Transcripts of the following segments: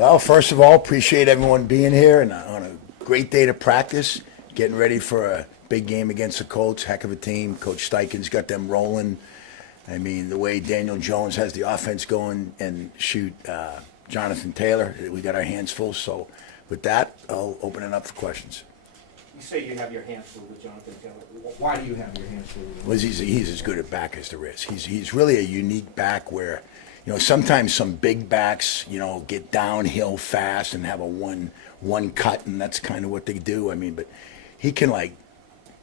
Well, first of all, appreciate everyone being here and on a great day to practice, getting ready for a big game against the Colts. Heck of a team. Coach Steichen's got them rolling. I mean, the way Daniel Jones has the offense going and Jonathan Taylor, we got our hands full. So with that, I'll open it up for questions. You say you have your hands full with Jonathan Taylor. Why do you have your hands full with him? Well, he's as good a back as there is. He's really a unique back where, sometimes some big backs, get downhill fast and have a one cut, and that's kind of what they do. I mean, but he can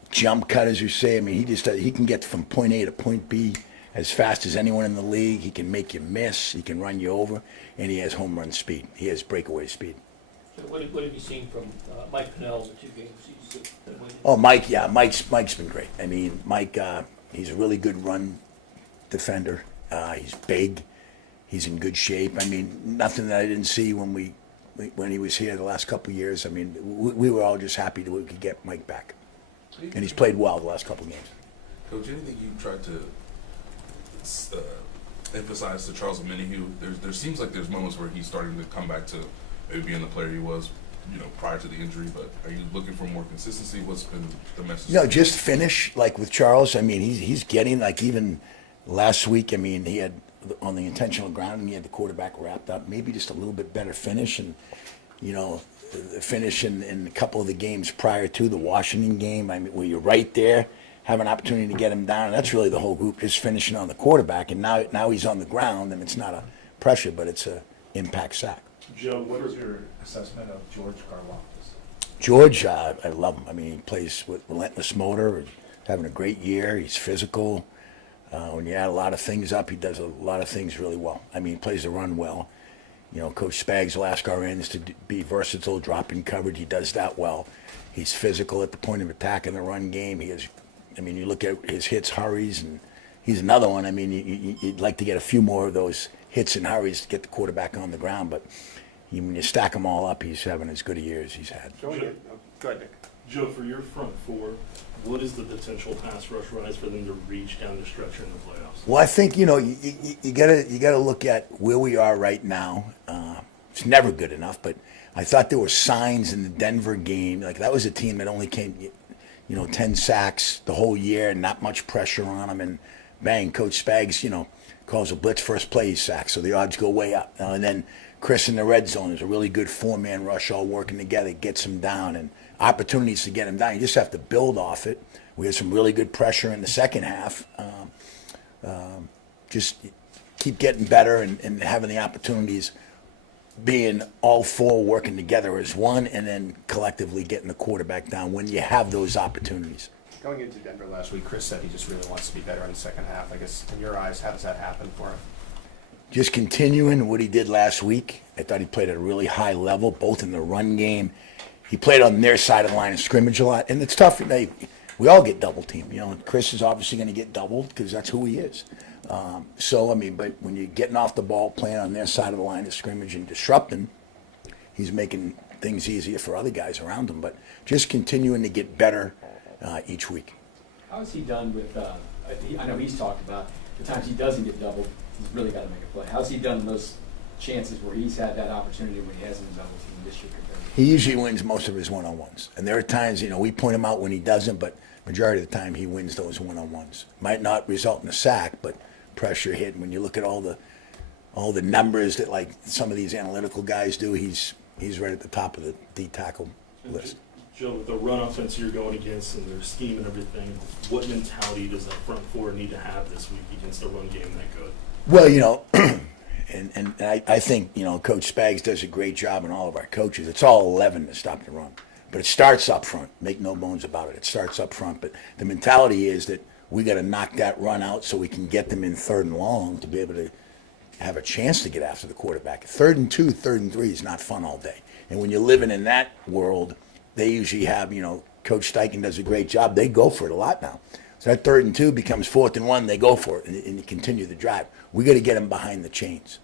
jump cut, as you say. I mean, he can get from point A to point B as fast as anyone in the league. He can make you miss. He can run you over, and he has home run speed. He has breakaway speed. So what have you seen from Mike Pennel in the 2 games he's been winning? Oh, Mike, yeah, Mike's been great. I mean, Mike, he's a really good run defender. He's big. He's in good shape. I mean, nothing that I didn't see when he was here the last couple of years. I mean, we were all just happy that we could get Mike back, and he's played well the last couple of games. Coach, anything you tried to emphasize to Charles Omenihu? There seems like there's moments where he's starting to come back to maybe being the player he was, prior to the injury. But are you looking for more consistency? What's been the message? Just finish with Charles. I mean, he's getting even last week. I mean, he had on the intentional grounding, he had the quarterback wrapped up. Maybe just a little bit better finish, and the finish in a couple of the games prior to the Washington game. I mean, where you're right there, have an opportunity to get him down. And that's really the whole group, just finishing on the quarterback. And now he's on the ground, and it's not a pressure, but it's a impact sack. Joe, what is your assessment of George Karlaftis? George, I love him. I mean, he plays with relentless motor, having a great year. He's physical. When you add a lot of things up, he does a lot of things really well. I mean, he plays the run well. Coach Spags will ask our ends to be versatile, drop in coverage. He does that well. He's physical at the point of attack in the run game. You look at his hits, hurries, and he's another one. I mean, you'd like to get a few more of those hits and hurries to get the quarterback on the ground, but when you stack them all up, he's having as good a year as he's had. Go ahead, Nick. Joe, for your front four, what is the potential pass rush rise for them to reach down the stretch in the playoffs? Well, I think you gotta look at where we are right now. It's never good enough, but I thought there were signs in the Denver game. That was a team that only came, 10 sacks the whole year, and not much pressure on them, and bang, Coach Spags, calls a blitz first play sack, so the odds go way up. And then Chris in the red zone is a really good 4-man rush, all working together, gets him down, and opportunities to get him down. You just have to build off it. We had some really good pressure in the second half. Just keep getting better and having the opportunities, being all four working together as one, and then collectively getting the quarterback down when you have those opportunities. Going into Denver last week, Chris said he just really wants to be better in the second half. I guess, in your eyes, how does that happen for him? Just continuing what he did last week. I thought he played at a really high level, both in the run game. He played on their side of the line of scrimmage a lot, and it's tough. We all get double teamed. Chris is obviously going to get doubled because that's who he is. But when you're getting off the ball, playing on their side of the line of scrimmage and disrupting, he's making things easier for other guys around him. But just continuing to get better each week. How has he done with, I know he's talked about the times he doesn't get doubled, he's really got to make a play. How's he done in those chances where he's had that opportunity when he hasn't been double teamed this year compared to? He usually wins most of his one-on-ones. And there are times, we point him out when he doesn't, but majority of the time he wins those one-on-ones. Might not result in a sack, but pressure hit. When you look at all the numbers that some of these analytical guys do, he's right at the top of the D tackle list. Joe, with the run offense you're going against and their scheme and everything, what mentality does that front four need to have this week against a run game that good? Well, and I think, Coach Spags does a great job, and all of our coaches. It's all 11 to stop the run. But it starts up front. Make no bones about it. It starts up front. But the mentality is that we got to knock that run out so we can get them in 3rd and long to be able to have a chance to get after the quarterback. 3rd and 2, 3rd and 3 is not fun all day. And when you're living in that world, they usually have, Coach Steichen does a great job. They go for it a lot now. So that 3rd and 2 becomes 4th and 1. They go for it and you continue the drive. We got to get them behind the chains.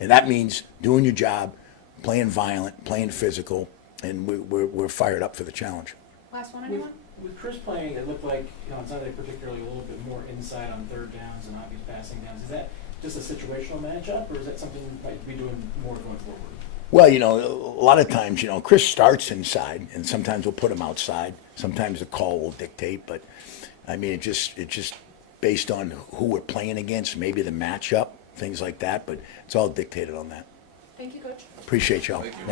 And that means doing your job, playing violent, playing physical, and we're fired up for the challenge. Last one, anyone? With Chris playing, it looked like, on Sunday particularly, a little bit more inside on 3rd downs and obvious passing downs. Is that just a situational matchup, or is that something you might be doing more going forward? Well, a lot of times, Chris starts inside, and sometimes we'll put him outside. Sometimes the call will dictate, but I mean, it just based on who we're playing against, maybe the matchup, things like that. But it's all dictated on that. Thank you, Coach. Appreciate y'all. Thank you.